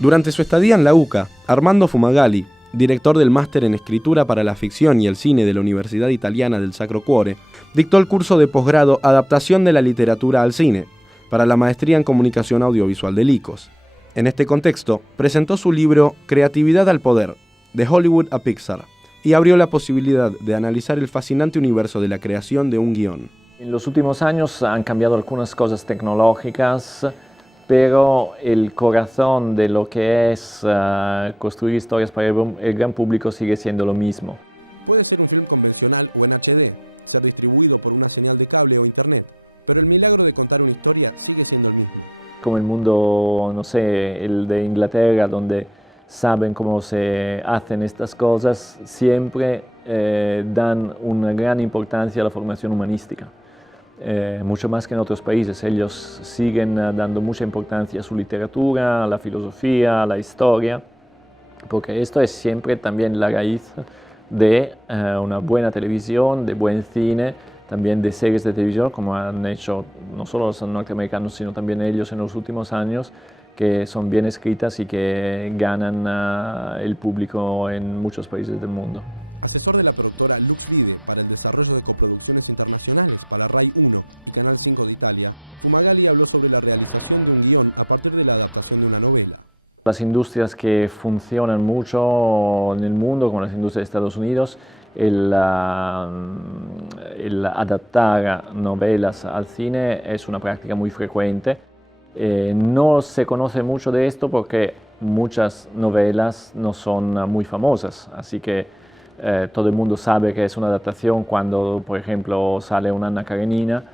Durante su estadía en la UCA, Armando Fumagalli, director del máster en escritura para la ficción y el cine de la Universidad Italiana del Sacro Cuore, dictó el curso de posgrado Adaptación de la literatura al cine, para la maestría en comunicación audiovisual del ICOS. En este contexto, presentó su libro Creatividad al Poder, de Hollywood a Pixar, y abrió la posibilidad de analizar el fascinante universo de la creación de un guión. En los últimos años han cambiado algunas cosas tecnológicas, pero el corazón de lo que es construir historias para el gran público sigue siendo lo mismo. Puede ser un film convencional o en HD, ser distribuido por una señal de cable o internet, pero el milagro de contar una historia sigue siendo el mismo. Como el mundo, no sé, el de Inglaterra, donde saben cómo se hacen estas cosas, siempre dan una gran importancia a la formación humanística. Mucho más que en otros países. Ellos siguen dando mucha importancia a su literatura, a la filosofía, a la historia, porque esto es siempre también la raíz de una buena televisión, de buen cine, también de series de televisión, como han hecho no solo los norteamericanos, sino también ellos en los últimos años, que son bien escritas y que ganan el público en muchos países del mundo. Asesor de la productora Lux Video para el desarrollo de coproducciones internacionales para RAI 1 y Canal 5 de Italia, Fumagalli habló sobre la realización de un guión a partir de la adaptación de una novela. Las industrias que funcionan mucho en el mundo, como las industrias de Estados Unidos, el adaptar novelas al cine es una práctica muy frecuente. No se conoce mucho de esto porque muchas novelas no son muy famosas, así que todo el mundo sabe que es una adaptación cuando, por ejemplo, sale una Anna Karenina,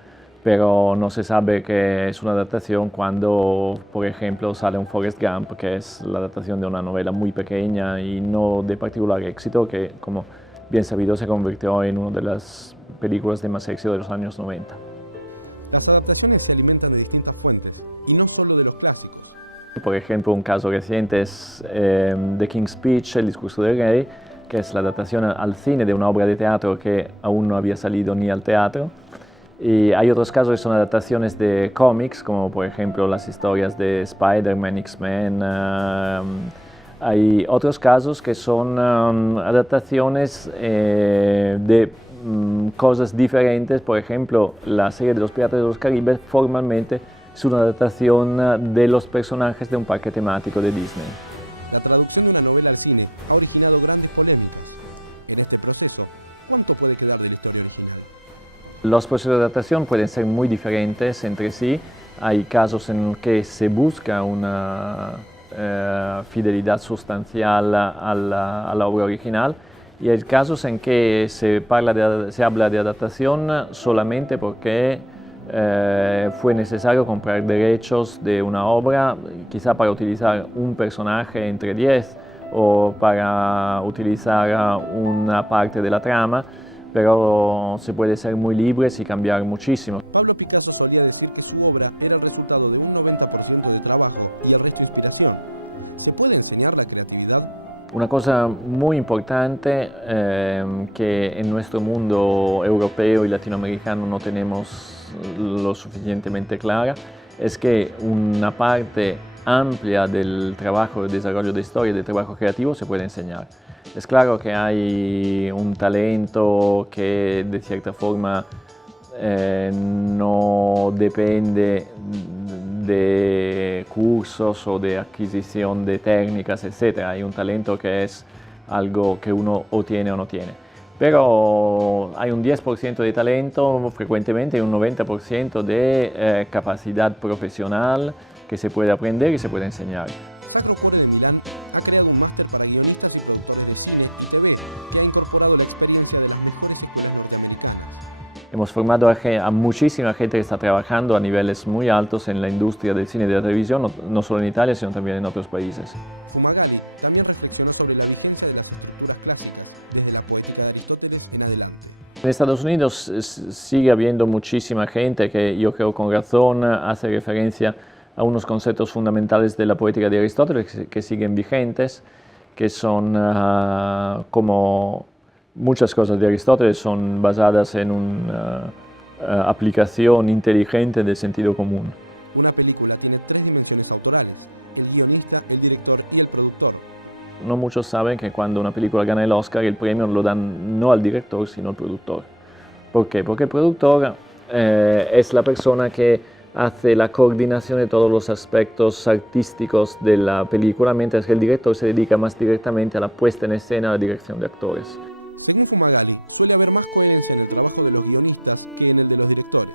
pero no se sabe que es una adaptación cuando, por ejemplo, sale un Forrest Gump, que es la adaptación de una novela muy pequeña y no de particular éxito, que, como bien sabido, se convirtió en una de las películas de más éxito de los años 90. Las adaptaciones se alimentan de distintas fuentes, y no solo de los clásicos. Por ejemplo, un caso reciente es The King's Speech, El discurso del rey, que es la adaptación al cine de una obra de teatro que aún no había salido ni al teatro. Y hay otros casos que son adaptaciones de cómics, como por ejemplo las historias de Spider-Man, X-Men. Hay otros casos que son adaptaciones de cosas diferentes. Por ejemplo, la serie de los Piratas de los Caribes formalmente es una adaptación de los personajes de un parque temático de Disney. La traducción de una novela al cine ha originado grandes polémicas. En este proceso, ¿cuánto puede quedar de la historia original? Los procesos de adaptación pueden ser muy diferentes entre sí. Hay casos en que se busca una fidelidad sustancial a la obra original, y hay casos en que se habla de adaptación solamente porque fue necesario comprar derechos de una obra, quizá para utilizar un personaje entre 10 o para utilizar una parte de la trama, pero se puede ser muy libres y cambiar muchísimo. Pablo Picasso solía decir que su obra era el resultado de un 90% de trabajo y el resto inspiración. ¿Se puede enseñar la creatividad? Una cosa muy importante que en nuestro mundo europeo y latinoamericano no tenemos lo suficientemente clara es que una parte amplia del trabajo de desarrollo de historia y de trabajo creativo se puede enseñar. Es claro que hay un talento que de cierta forma no depende de cursos o de adquisición de técnicas, etc. Hay un talento que es algo que uno o tiene o no tiene. Pero hay un 10% de talento, frecuentemente un 90% de capacidad profesional que se puede aprender y se puede enseñar. Sacro Cuore de Milán ha creado un máster para guionistas y productores de cine y TV que ha incorporado la experiencia de las mejores escuelas norteamericanas. Hemos formado a muchísima gente que está trabajando a niveles muy altos en la industria del cine y de la televisión, no solo en Italia, sino también en otros países. Fumagalli también reflexionó sobre la vigencia de las estructuras clásicas, desde la poética de Aristóteles en adelante. En Estados Unidos sigue habiendo muchísima gente que, yo creo con razón, hace referencia a unos conceptos fundamentales de la poética de Aristóteles que siguen vigentes, que son como muchas cosas de Aristóteles son basadas en una aplicación inteligente del sentido común. Una película tiene 3 dimensiones autorales: el guionismo, guionista, el director y el productor. No muchos saben que cuando una película gana el Oscar, el premio lo dan no al director, sino al productor. ¿Por qué? Porque el productor es la persona que hace la coordinación de todos los aspectos artísticos de la película, mientras que el director se dedica más directamente a la puesta en escena, a la dirección de actores. Según Fumagalli, suele haber más coherencia en el trabajo de los guionistas que en el de los directores.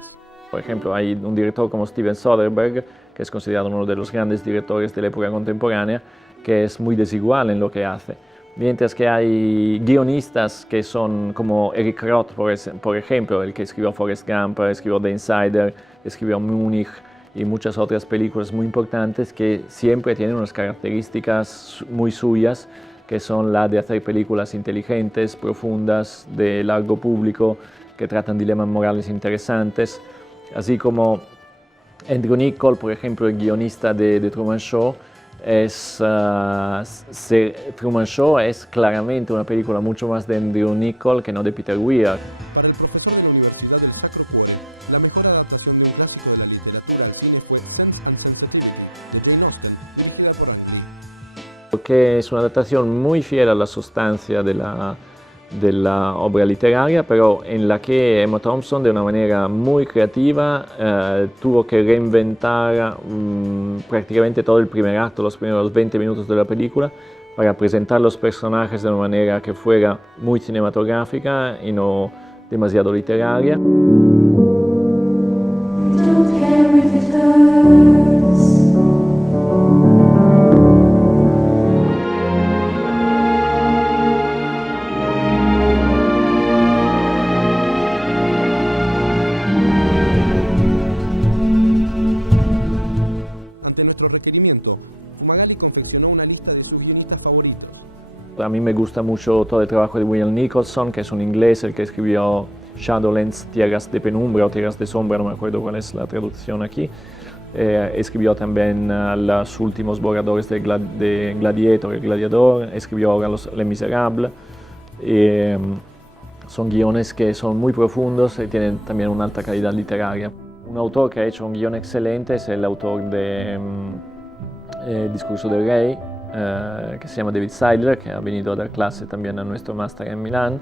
Por ejemplo, hay un director como Steven Soderbergh, que es considerado uno de los grandes directores de la época contemporánea, que es muy desigual en lo que hace. Mientras que hay guionistas que son como Eric Roth, por ejemplo, el que escribió Forrest Gump, escribió The Insider, escribió Múnich y muchas otras películas muy importantes que siempre tienen unas características muy suyas, que son la de hacer películas inteligentes, profundas, de largo público, que tratan dilemas morales interesantes, así como Andrew Niccol, por ejemplo, el guionista de Truman Show. Truman Show es claramente una película mucho más de Andrew Niccol que no de Peter Weir. Para el profesor de la Universidad del Sacro Cuore, la mejor adaptación de un clásico de la literatura al cine fue Sense and Sensitivity, de Jane Austen, dirigida por Andy. Porque es una adaptación muy fiel a la sustancia de la obra literaria, pero en la que Emma Thompson, de una manera muy creativa, tuvo que reinventar prácticamente todo el primer acto, los primeros 20 minutos de la película, para presentar los personajes de una manera que fuera muy cinematográfica y no demasiado literaria. Fumagalli confeccionó una lista de sus guionistas favoritos. A mí me gusta mucho todo el trabajo de William Nicholson, que es un inglés, el que escribió Shadowlands, Tierras de Penumbra o Tierras de Sombra, no me acuerdo cuál es la traducción aquí. Escribió también los últimos borradores de Gladiator, el Gladiador, escribió ahora Les Miserables. Son guiones que son muy profundos y tienen también una alta calidad literaria. Un autor que ha hecho un guion excelente es el autor de Discurso del Rey, que se llama David Seidler, que ha venido a dar clase también a nuestro máster en Milán.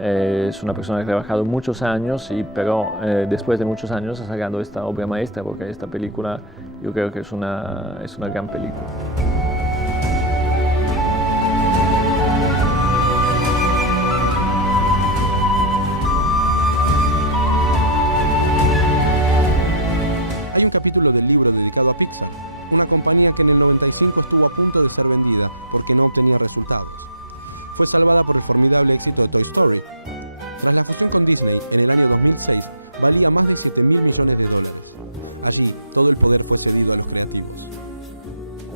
Es una persona que ha trabajado muchos años, pero después de muchos años ha sacado esta obra maestra, porque esta película yo creo que es una gran película. Hay un capítulo del libro dedicado a Pixar, una compañía que en el 95 estuvo a punto de ser vendida porque no obtenía resultados. Fue salvada por el formidable éxito de Toy Story, mas la fusión con Disney en el año 2006 valía más de $7.000 millones. Allí, todo el poder fue cedido a los creativos.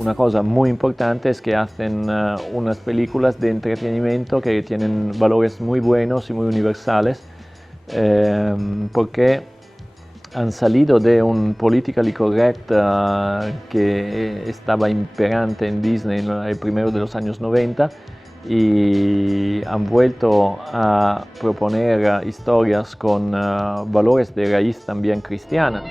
Una cosa muy importante es que hacen unas películas de entretenimiento que tienen valores muy buenos y muy universales, porque han salido de un politically correct que estaba imperante en Disney en el primero de los años 90, y han vuelto a proponer historias con valores de raíz también cristiana.